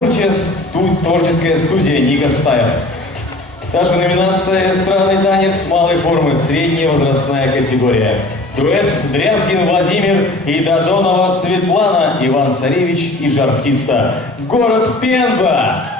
Творческая студия Ника Стайл. Также номинация «Эстрадный танец малой формы», средняя возрастная категория. Дуэт Дрязгин Владимир и Додонова Светлана, Иван Царевич и Жар-Птица. Город Пенза.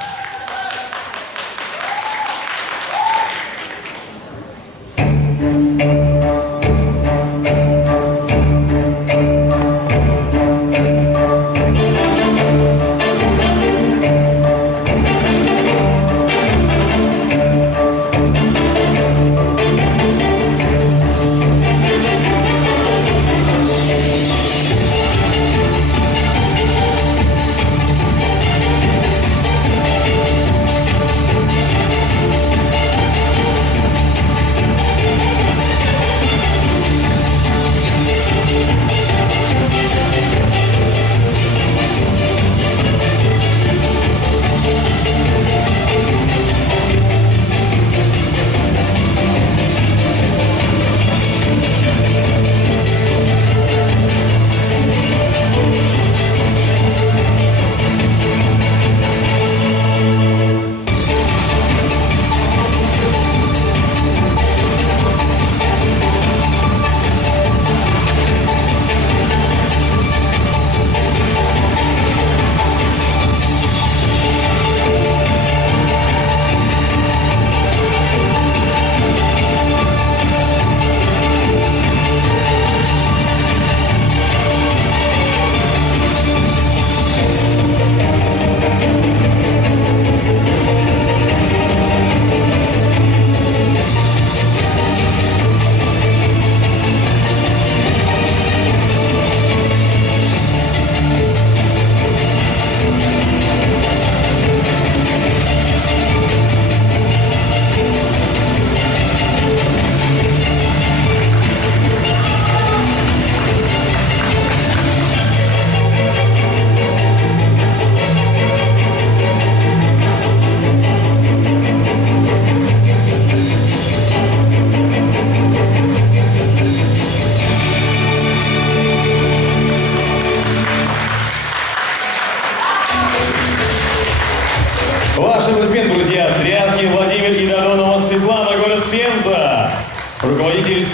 Ваши аплодисменты, друзья. Дрязгин Владимир и Додонова Светлана, город Пенза. Руководитель